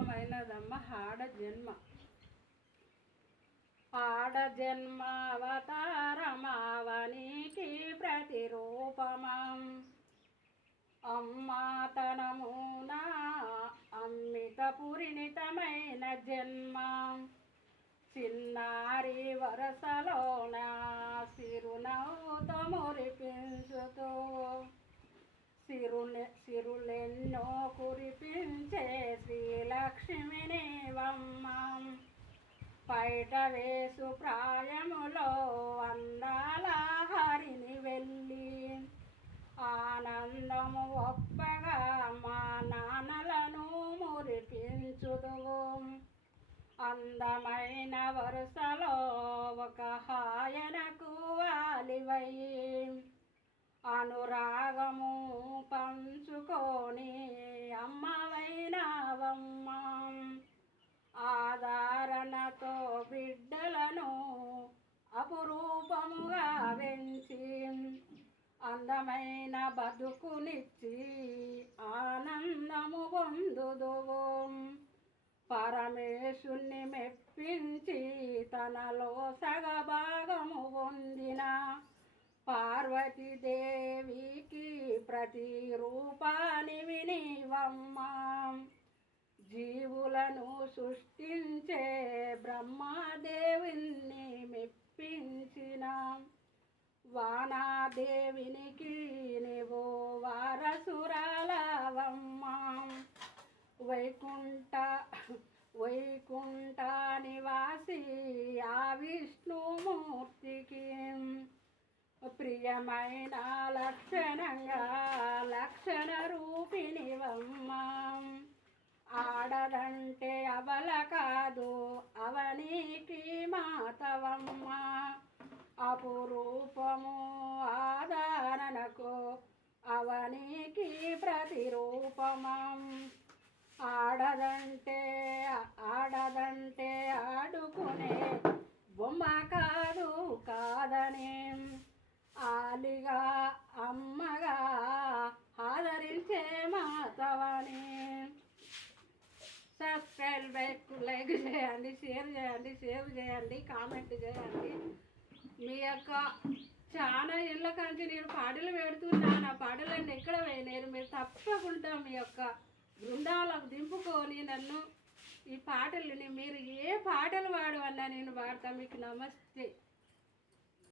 ప్రతిరూపమైనదమ్మ ఆడ జన్మ అవతారమావనికి ప్రతిరూపమం అమ్మాతనమున అమ్మిత పురిణితమైన జన్మ చిన్నారి వరసలోన సిరునవ్వుతో మురిపించుతూ సిరులెన్నో కురిపించే శ్రీలక్ష్మిని వమ్మం పైట వేసు ప్రాయములో అందాల హరిని వెళ్ళి ఆనందము ఒప్పగా మా నాన్నలను మురిపించుదు అందమైన వరుసలో ఒక హాయనకు వాలివై అనురాగము పంచుకొని అమ్మవైనవమ్మ ఆదరణతో బిడ్డలను అపురూపముగా వెంచి అందమైన బతుకునిచ్చి ఆనందము పొందుదువు పరమేశుణ్ణి మెప్పించి తనలో సగభాగము పొందిన పార్వతీదేవికి ప్రతిరూపానివి నీవమ్మ జీవులను సృష్టించే బ్రహ్మదేవుని మెప్పించిన వానాదేవినికి నీవు వారసురాలవమ్మ వైకుంఠ నివాసి ఆ విష్ణుమూర్తికి ప్రియమైన లక్షణ రూపిణివమ్మ ఆడదంటే అవల కాదు అవనికి మాతవమ్మ అపురూపము ఆదరణకు అవనికి ప్రతిరూపమం ఆడదంటే ఆడుకునే బొమ్మ కాదని ఆలిగా అమ్మగా ఆదరించే మాతవని సబ్స్క్రైబ్ లైక్ చేయండి, షేర్ చేయండి, సేవ్ చేయండి, కామెంట్ చేయండి. మీ యొక్క చాలా ఇళ్ళ కంచి నేను పాటలు పెడుతున్నాను. ఆ పాటలన్నీ ఎక్కడ పోయినారు? మీరు తప్పకుండా మీ యొక్క బృందాలకు దింపుకొని నన్ను ఈ పాటలని మీరు ఏ పాటలు పాడవన్నా నేను పాడతా. మీకు నమస్తే.